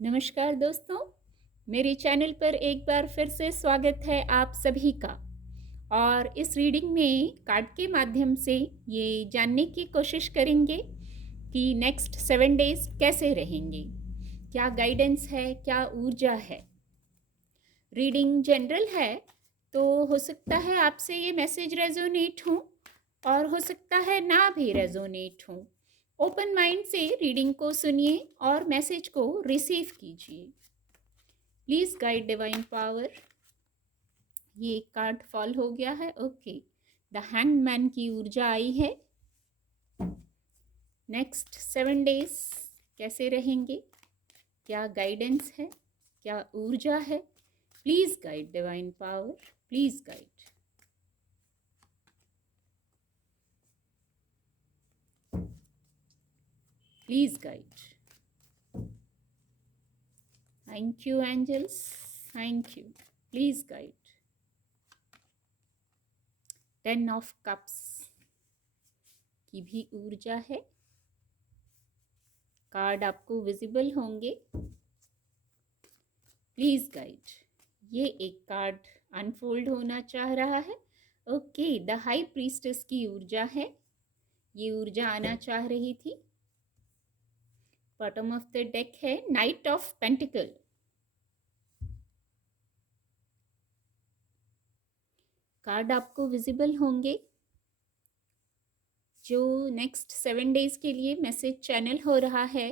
नमस्कार दोस्तों, मेरे चैनल पर एक बार फिर से स्वागत है आप सभी का। और इस रीडिंग में कार्ड के माध्यम से ये जानने की कोशिश करेंगे कि नेक्स्ट 7 डेज कैसे रहेंगे, क्या गाइडेंस है, क्या ऊर्जा है। रीडिंग जनरल है तो हो सकता है आपसे ये मैसेज रेजोनेट हो और हो सकता है ना भी रेजोनेट हो। ओपन माइंड से रीडिंग को सुनिए और मैसेज को रिसीव कीजिए। Please guide divine power. ये कार्ड फॉल हो गया है। ओके, द हैंग्ड मैन की ऊर्जा आई है। नेक्स्ट 7 डेज कैसे रहेंगे, क्या गाइडेंस है, क्या ऊर्जा है। Please guide divine power, please guide. Please guide. Thank you angels, thank you. Please guide. 10 of cups की भी ऊर्जा है। कार्ड आपको विजिबल होंगे। Please guide. ये एक कार्ड अनफोल्ड होना चाह रहा है। ओके, द हाई प्रीस्टेस की ऊर्जा है। ये ऊर्जा आना चाह रही थी। बॉटम ऑफ द डेक है नाइट ऑफ पेंटिकल। कार्ड आपको विजिबल होंगे। जो नेक्स्ट 7 डेज के लिए मैसेज चैनल हो रहा है,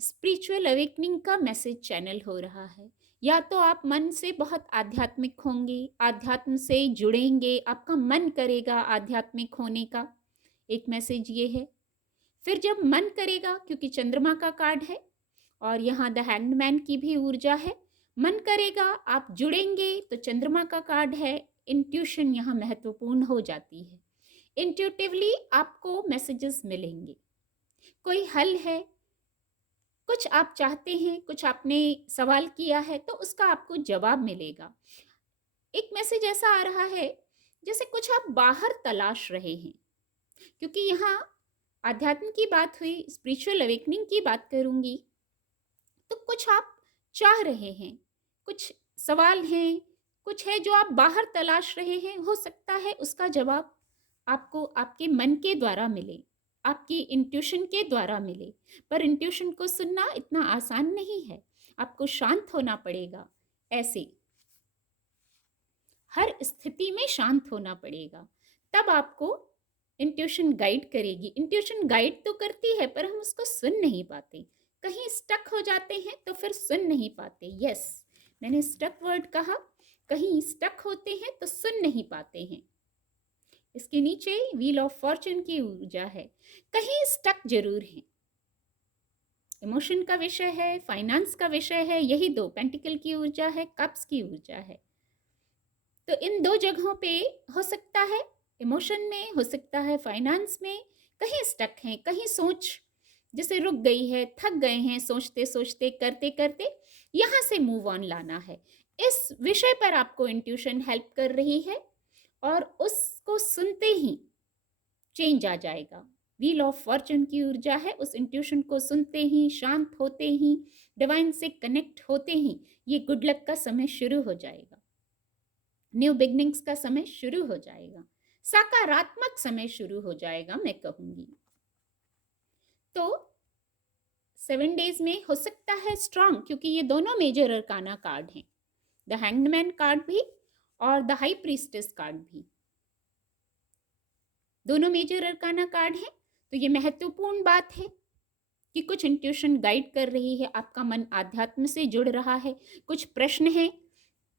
स्पिरिचुअल अवेकनिंग का मैसेज चैनल हो रहा है। या तो आप मन से बहुत आध्यात्मिक होंगे, आध्यात्म से जुड़ेंगे, आपका मन करेगा आध्यात्मिक होने का, एक मैसेज ये है। फिर जब मन करेगा, क्योंकि चंद्रमा का कार्ड है और यहाँ द हैंग्ड मैन की भी ऊर्जा है, मन करेगा आप जुड़ेंगे तो चंद्रमा का कार्ड है। इंट्यूशन यहाँ महत्वपूर्ण हो जाती है। इंट्यूटिवली आपको मैसेजेस मिलेंगे। कोई हल है, कुछ आप चाहते हैं, कुछ आपने सवाल किया है तो उसका आपको जवाब मिलेगा। एक मैसेज ऐसा आ रहा है जैसे कुछ आप बाहर तलाश रहे हैं, क्योंकि यहाँ आध्यात्म की बात हुई, स्पिरिचुअल अवेकनिंग की बात करूंगी, तो कुछ आप चाह रहे हैं, कुछ सवाल हैं, कुछ है जो आप बाहर तलाश रहे हैं। हो सकता है उसका जवाब आपको आपके मन के द्वारा मिले, आपकी इंट्यूशन के द्वारा मिले। पर इंट्यूशन को सुनना इतना आसान नहीं है, आपको शांत होना पड़ेगा। ऐसे हर स्थिति में शांत होना पड़ेगा, तब आपको इंट्यूशन गाइड करेगी। इंट्यूशन गाइड तो करती है पर हम उसको सुन नहीं पाते, कहीं स्टक हो जाते हैं तो फिर सुन नहीं पाते। यस, मैंने स्टक वर्ड कहा, कहीं स्टक होते हैं तो सुन नहीं पाते हैं। इसके नीचे व्हील ऑफ फॉर्चून की ऊर्जा है, कहीं स्टक जरूर है। इमोशन का विषय है, फाइनेंस का विषय है, यही दो, पेंटिकल की ऊर्जा है, कप्स की ऊर्जा है। तो इन दो जगहों पे हो सकता है, इमोशन में, हो सकता है फाइनेंस में, कहीं स्टक हैं, कहीं सोच जैसे रुक गई है, थक गए हैं सोचते सोचते, करते करते, यहाँ से मूव ऑन लाना है। इस विषय पर आपको इंट्यूशन हेल्प कर रही है और उसको सुनते ही चेंज आ जाएगा। व्हील ऑफ फॉर्चून की ऊर्जा है, उस इंट्यूशन को सुनते ही, शांत होते ही, डिवाइन से कनेक्ट होते ही ये गुड लक का समय शुरू हो जाएगा, न्यू बिगनिंग्स का समय शुरू हो जाएगा, सकारात्मक समय शुरू हो जाएगा मैं कहूंगी। तो 7 डेज में हो सकता है स्ट्रांग, क्योंकि ये दोनों मेजर अरकाना कार्ड हैं, द हैंग्ड मैन कार्ड भी और द हाई प्रीस्टेस कार्ड भी, दोनों मेजर अरकाना कार्ड हैं। तो ये महत्वपूर्ण बात है कि कुछ इंट्यूशन गाइड कर रही है, आपका मन आध्यात्म से जुड़ रहा है, कुछ प्रश्न हैं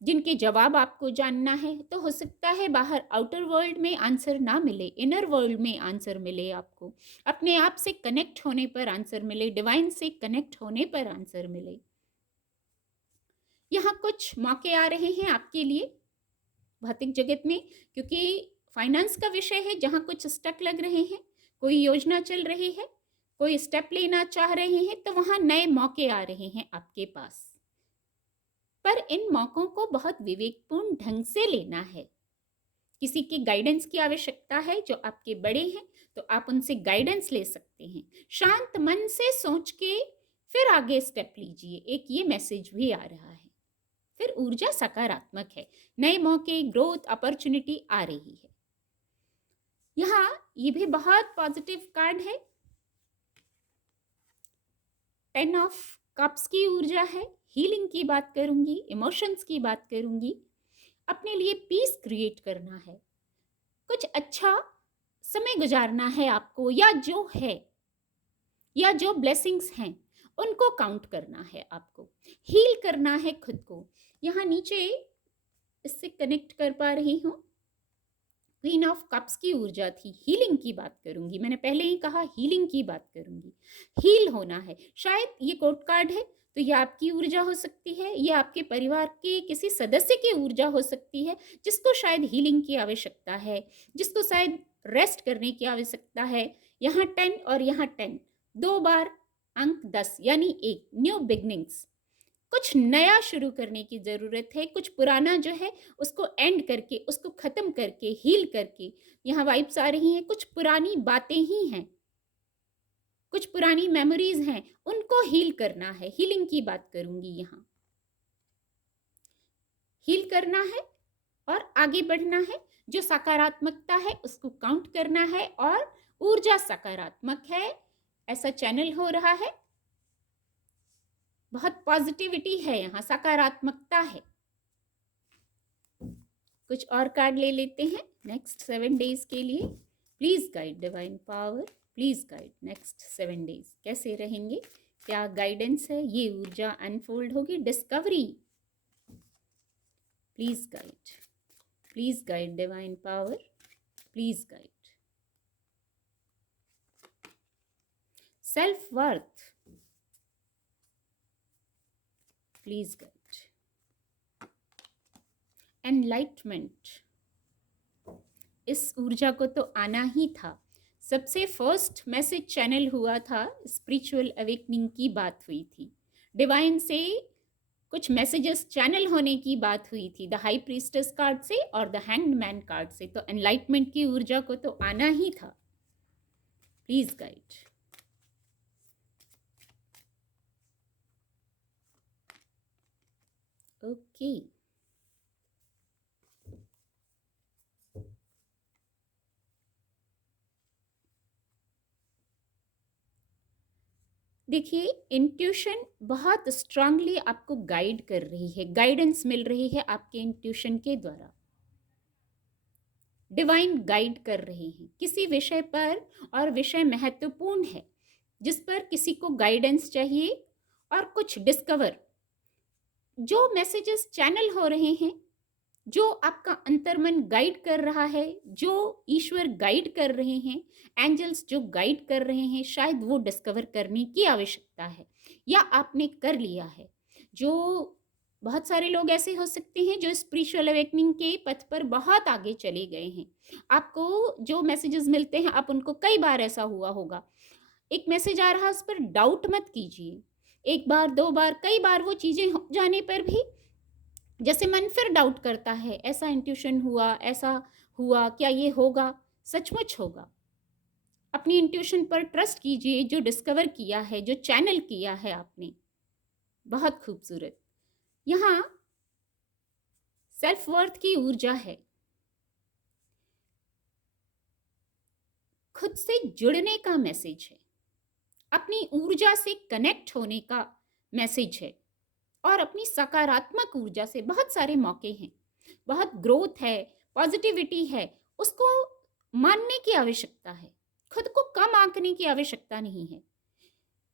जिनके जवाब आपको जानना है। तो हो सकता है बाहर आउटर वर्ल्ड में आंसर ना मिले, इनर वर्ल्ड में आंसर मिले, आपको अपने आप से कनेक्ट होने पर आंसर मिले, डिवाइन से कनेक्ट होने पर आंसर मिले। यहाँ कुछ मौके आ रहे हैं आपके लिए भौतिक जगत में, क्योंकि फाइनेंस का विषय है जहाँ कुछ स्टक लग रहे हैं, कोई योजना चल रही है, कोई स्टेप लेना चाह रहे हैं, तो वहाँ नए मौके आ रहे हैं आपके पास। पर इन मौकों को बहुत विवेकपूर्ण ढंग से लेना है। किसी की गाइडेंस की आवश्यकता है, जो आपके बड़े हैं तो आप उनसे गाइडेंस ले सकते हैं। शांत मन से सोच के फिर आगे स्टेप लीजिए, एक ये मैसेज भी आ रहा है। फिर ऊर्जा सकारात्मक है, नए मौके, ग्रोथ, अपॉर्चुनिटी आ रही है। यहाँ ये भी बहुत पॉजिटिव कार्ड है। 10 ऑफ कप्स की ऊर्जा है, हीलिंग की बात करूंगी, इमोशंस की बात करूंगी, अपने लिए पीस क्रिएट करना है, कुछ अच्छा समय गुजारना है आपको, या जो है या जो ब्लेसिंग्स हैं उनको काउंट करना है, आपको हील करना है खुद को। यहाँ नीचे इससे कनेक्ट कर पा रही हूँ, क्वीन ऑफ कप्स की ऊर्जा थी, हीलिंग की बात करूंगी, मैंने पहले ही कहा हीलिंग की बात करूंगी, हील होना है। शायद ये कोर्ट कार्ड है तो ये आपकी ऊर्जा हो सकती है, ये आपके परिवार के किसी सदस्य की ऊर्जा हो सकती है जिसको शायद हीलिंग की आवश्यकता है, जिसको शायद रेस्ट करने की आवश्यकता है। यहाँ 10 और यहाँ 10, 2 बार अंक 10 यानी एक न्यू बिगनिंग्स, कुछ नया शुरू करने की जरूरत है, कुछ पुराना जो है उसको एंड करके, उसको खत्म करके, हील करके। यहाँ वाइब्स आ रही हैं, कुछ पुरानी बातें ही हैं, कुछ पुरानी मेमोरीज हैं, उनको हील करना है, हीलिंग की बात करूंगी। यहाँ हील करना है और आगे बढ़ना है, जो सकारात्मकता है उसको काउंट करना है, और ऊर्जा सकारात्मक है ऐसा चैनल हो रहा है, बहुत पॉजिटिविटी है, यहाँ सकारात्मकता है। कुछ और कार्ड ले लेते हैं नेक्स्ट 7 डेज के लिए। Please guide divine power, please guide next 7 days कैसे रहेंगे, क्या गाइडेंस है, ये ऊर्जा अनफोल्ड होगी, discovery. Please guide divine power, please guide. Self worth, please guide. Enlightenment, इस ऊर्जा को तो आना ही था, सबसे फर्स्ट मैसेज चैनल हुआ था, स्पिरिचुअल अवेकनिंग की बात हुई थी, डिवाइन से कुछ मैसेजेस चैनल होने की बात हुई थी, द हाई प्रीस्टेस कार्ड से और द हैंग्ड मैन कार्ड से, तो एनलाइटमेंट की ऊर्जा को तो आना ही था। Please guide. ओके, देखिए इंट्यूशन बहुत स्ट्रांगली आपको गाइड कर रही है, गाइडेंस मिल रही है आपके इंट्यूशन के द्वारा, डिवाइन गाइड कर रहे हैं किसी विषय पर, और विषय महत्वपूर्ण है जिस पर किसी को गाइडेंस चाहिए और कुछ डिस्कवर। जो मैसेजेस चैनल हो रहे हैं, जो आपका अंतर्मन गाइड कर रहा है, जो ईश्वर गाइड कर रहे हैं, एंजल्स जो गाइड कर रहे हैं, शायद वो डिस्कवर करने की आवश्यकता है या आपने कर लिया है। जो बहुत सारे लोग ऐसे हो सकते हैं जो स्पिरिचुअल अवेकनिंग के पथ पर बहुत आगे चले गए हैं, आपको जो मैसेजेस मिलते हैं आप उनको, कई बार ऐसा हुआ होगा, एक मैसेज आ रहा है उस पर डाउट मत कीजिए, एक बार 2 बार कई बार वो चीज़ें हो जाने पर भी जैसे मन फिर डाउट करता है, ऐसा इंट्यूशन हुआ, ऐसा हुआ, क्या ये होगा, सचमुच होगा। अपनी इंट्यूशन पर ट्रस्ट कीजिए, जो डिस्कवर किया है, जो चैनल किया है आपने, बहुत खूबसूरत। यहाँ सेल्फ वर्थ की ऊर्जा है, खुद से जुड़ने का मैसेज है, अपनी ऊर्जा से कनेक्ट होने का मैसेज है, और अपनी सकारात्मक ऊर्जा से बहुत सारे मौके हैं, बहुत ग्रोथ है, पॉजिटिविटी है, उसको मानने की आवश्यकता है, खुद को कम आंकने की आवश्यकता नहीं है।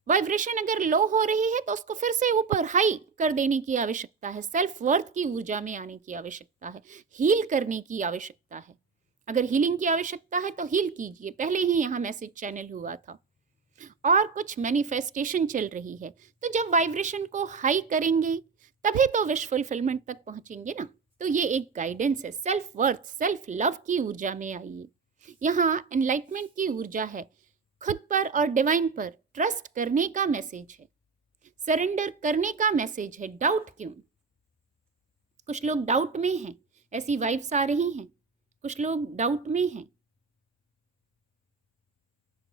वाइब्रेशन अगर लो हो रही है तो उसको फिर से ऊपर हाई कर देने की आवश्यकता है, सेल्फ वर्थ की ऊर्जा में आने की आवश्यकता है, हील करने की आवश्यकता है। अगर हीलिंग की आवश्यकता है तो हील कीजिए, पहले ही यहाँ मैसेज चैनल हुआ था, और कुछ मैनिफेस्टेशन चल रही है, तो जब वाइब्रेशन को हाई करेंगे तभी तो विश फुलफिलमेंट तक पहुंचेंगे ना। तो ये एक गाइडेंस है, सेल्फ वर्थ, सेल्फ लव की ऊर्जा में आइए। यहाँ एनलाइटमेंट की ऊर्जा है, खुद पर और डिवाइन पर ट्रस्ट करने का मैसेज है, सरेंडर करने का मैसेज है। डाउट क्यों, कुछ लोग डाउट में हैं, ऐसी वाइब्स आ रही हैं, कुछ लोग डाउट में हैं,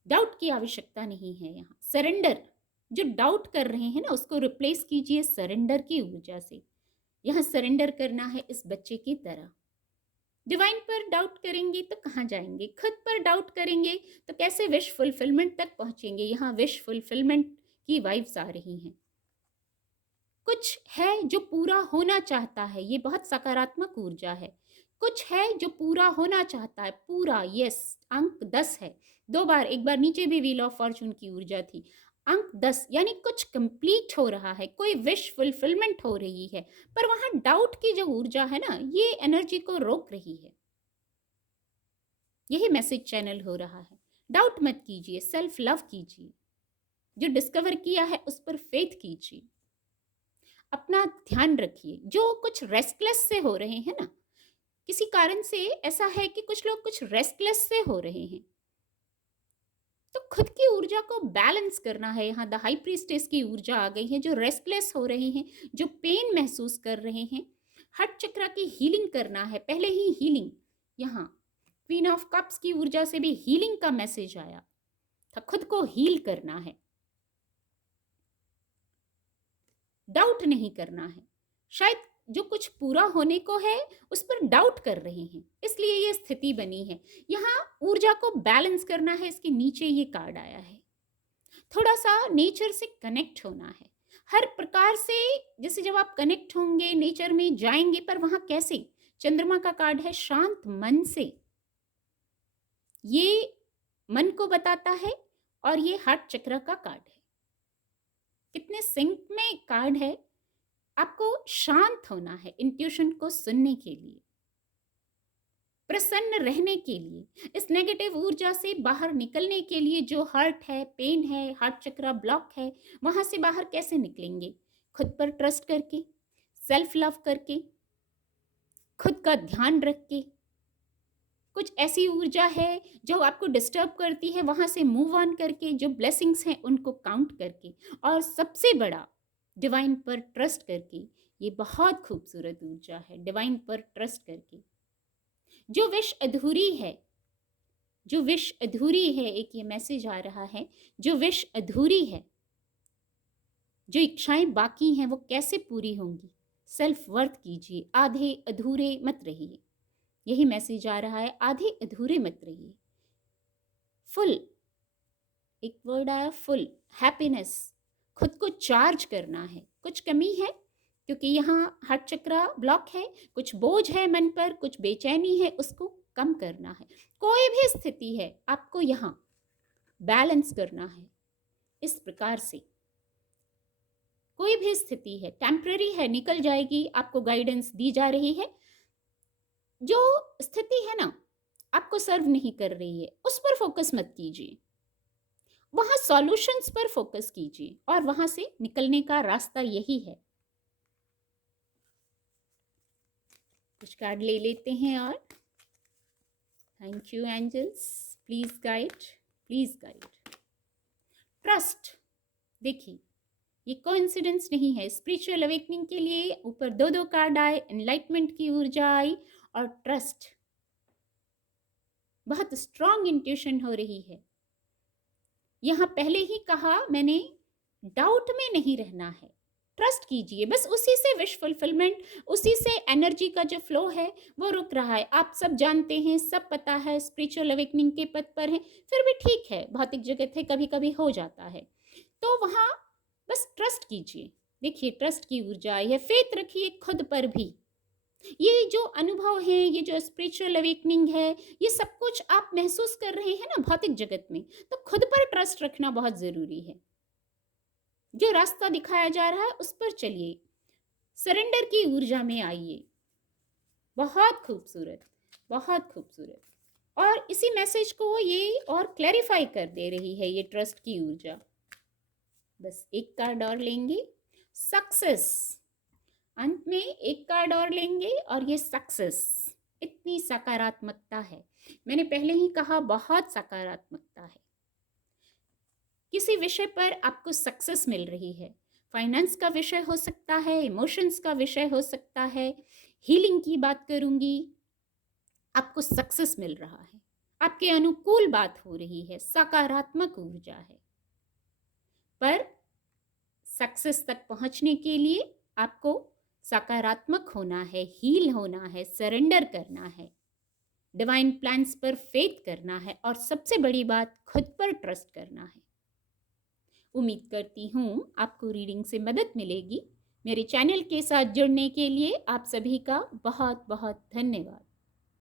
डाउट की आवश्यकता नहीं है, यहाँ सरेंडर, जो डाउट कर रहे हैं ना, उसको रिप्लेस कीजिए सरेंडर की ऊर्जा से। यहाँ सरेंडर करना है इस बच्चे की तरह। डिवाइन पर डाउट करेंगे तो कहाँ जाएंगे? खुद पर डाउट करेंगे तो कैसे विश फुलफिलमेंट तक पहुंचेंगे? यहाँ विश फुलफिलमेंट की वाइब्स आ रही हैं। कुछ है जो पूरा होना चाहता है, ये बहुत सकारात्मक ऊर्जा है। कुछ है जो पूरा होना चाहता है, पूरा, यस। अंक 10 है, 2 बार, एक बार नीचे भी व्हील ऑफ फॉर्चून की ऊर्जा थी। अंक 10 यानी कुछ कंप्लीट हो रहा है, कोई विश फुलफिलमेंट हो रही है, पर वहां डाउट की जो ऊर्जा है ना, ये एनर्जी को रोक रही है। यही मैसेज चैनल हो रहा है। डाउट मत कीजिए, सेल्फ लव कीजिए। जो डिस्कवर किया है उस पर फेथ कीजिए। अपना ध्यान रखिए। जो कुछ रेस्टलेस से हो रहे हैं ना, किसी कारण से ऐसा है कि कुछ लोग कुछ रेस्टलेस से हो रहे हैं, तो खुद की ऊर्जा को बैलेंस करना है। यहाँ द हाई प्रीस्टेस की ऊर्जा आ गई है। जो रेस्टलेस हो रहे हैं, जो पेन महसूस कर रहे हैं, हार्ट चक्र की हीलिंग करना है, पहले ही हीलिंग। यहाँ क्वीन ऑफ कप्स की ऊर्जा से भी हीलिंग का मैसेज आया था। खुद को हील करना है, डाउट नहीं करना है। शायद जो कुछ पूरा होने को है उस पर डाउट कर रहे हैं, इसलिए ये स्थिति बनी है। यहाँ ऊर्जा को बैलेंस करना है। इसके नीचे ये कार्ड आया है। थोड़ा सा नेचर से कनेक्ट होना है हर प्रकार से। जैसे जब आप कनेक्ट होंगे, नेचर में जाएंगे, पर वहां कैसे? चंद्रमा का कार्ड है, शांत मन से। ये मन को बताता है, और ये हार्ट चक्र का कार्ड है। कितने सिंक में कार्ड है। आपको शांत होना है इंट्यूशन को सुनने के लिए, प्रसन्न रहने के लिए, इस नेगेटिव ऊर्जा से बाहर निकलने के लिए। जो हर्ट है, पेन है, हार्ट चक्र ब्लॉक है, वहां से बाहर कैसे निकलेंगे? खुद पर ट्रस्ट करके, सेल्फ लव करके, खुद का ध्यान रख के। कुछ ऐसी ऊर्जा है जो आपको डिस्टर्ब करती है, वहां से मूव ऑन करके, जो ब्लेसिंग्स हैं उनको काउंट करके, और सबसे बड़ा डिवाइन पर ट्रस्ट करके। ये बहुत खूबसूरत ऊर्जा है, डिवाइन पर ट्रस्ट करके। जो विश अधूरी है, जो विश अधूरी है, एक ये मैसेज आ रहा है, जो विश अधूरी है, जो इच्छाएं बाकी हैं, वो कैसे पूरी होंगी? सेल्फ वर्थ कीजिए, आधे अधूरे मत रहिए। यही मैसेज आ रहा है, आधे अधूरे मत रहिए। फुल, एक वर्ड आया फुल, हैप्पीनेस। खुद को चार्ज करना है। कुछ कमी है क्योंकि यहाँ हार्ट चक्र ब्लॉक है, कुछ बोझ है मन पर, कुछ बेचैनी है, उसको कम करना है। कोई भी स्थिति है, आपको यहाँ बैलेंस करना है। इस प्रकार से कोई भी स्थिति है, टेम्पररी है, निकल जाएगी। आपको गाइडेंस दी जा रही है। जो स्थिति है ना, आपको सर्व नहीं कर रही है, उस पर फोकस मत कीजिए। वहां सॉल्यूशंस पर फोकस कीजिए, और वहां से निकलने का रास्ता यही है। कुछ कार्ड ले लेते हैं और thank you angels, please guide, please guide. Trust, देखिए ये कोइंसिडेंस नहीं है। स्पिरिचुअल अवेकनिंग के लिए ऊपर 2 कार्ड आए, एनलाइटमेंट की ऊर्जा आई और ट्रस्ट। बहुत स्ट्रांग इंट्यूशन हो रही है। यहां पहले ही कहा मैंने, डाउट में नहीं रहना है, ट्रस्ट कीजिए। बस उसी से विश फुलफिलमेंट, उसी से एनर्जी का जो फ्लो है वो रुक रहा है। आप सब जानते हैं, सब पता है, स्पिरिचुअल अवेकनिंग के पथ पर हैं, फिर भी ठीक है, भौतिक जगत है, कभी कभी हो जाता है। तो वहां बस ट्रस्ट कीजिए। देखिए ट्रस्ट की ऊर्जा आई है। फेथ रखिए खुद पर भी। ये जो अनुभव है, ये जो स्पिरिचुअल अवेकनिंग है, ये सब कुछ आप महसूस कर रहे हैं ना भौतिक जगत में, तो खुद पर ट्रस्ट रखना बहुत जरूरी है। जो रास्ता दिखाया जा रहा है उस पर चलिए, सरेंडर की ऊर्जा में आइए। बहुत खूबसूरत, बहुत खूबसूरत। और इसी मैसेज को ये और क्लैरिफाई कर दे रही है, ये ट्रस्ट की ऊर्जा। बस एक कार्ड और लेंगे, सक्सेस। अंत में एक कार्ड और लेंगे और ये सक्सेस। इतनी सकारात्मकता है, मैंने पहले ही कहा, बहुत सकारात्मकता है। किसी विषय पर आपको सक्सेस मिल रही है। फाइनेंस का विषय हो सकता है, इमोशंस का विषय हो सकता है, हीलिंग की बात करूंगी। आपको सक्सेस मिल रहा है, आपके अनुकूल बात हो रही है, सकारात्मक ऊर्जा है। पर सक्सेस तक पहुंचने के लिए आपको सकारात्मक होना है, हील होना है, सरेंडर करना है, डिवाइन प्लान्स पर फेथ करना है और सबसे बड़ी बात खुद पर ट्रस्ट करना है। उम्मीद करती हूँ आपको रीडिंग से मदद मिलेगी। मेरे चैनल के साथ जुड़ने के लिए आप सभी का बहुत बहुत धन्यवाद।